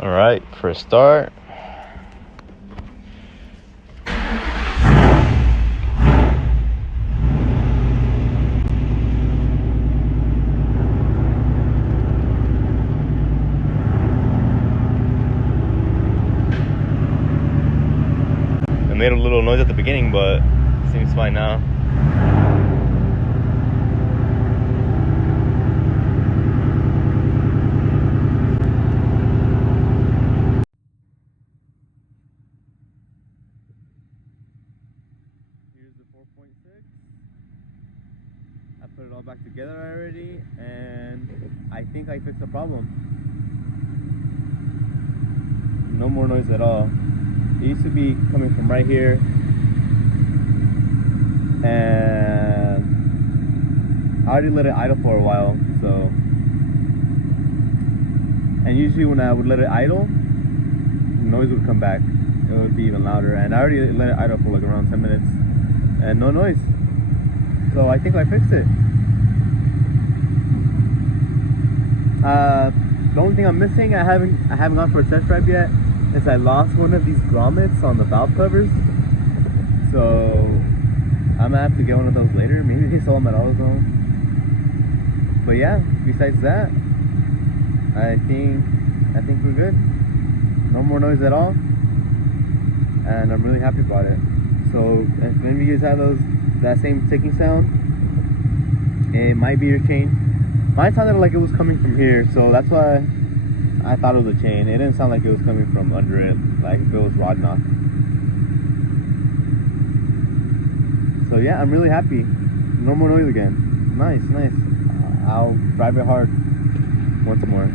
All right, for a start. It made a little noise at the beginning, but it seems fine now. Here's the 4.6. I put it all back together already, and I think I fixed the problem. No more noise at all. It used to be coming from right here, and I already let it idle for a while, so. And usually when I would let it idle, noise would come back. It would be even louder, and I already let it idle for like around 10 minutes, and no noise. So I think I fixed it. The only thing I'm missing, I haven't gone for a test drive yet, is I lost one of these grommets on the valve covers. So I'm gonna have to get one of those later. Maybe they sell them at AutoZone. But yeah, besides that, I think we're good. No more noise at all, and I'm really happy about it. So if maybe you guys have that same ticking sound, it might be your chain. Mine sounded like it was coming from here, so that's why I thought it was a chain. It didn't sound like it was coming from under it, like if it was rod knock. So yeah, I'm really happy. No more noise again. Nice. I'll drive it hard once more.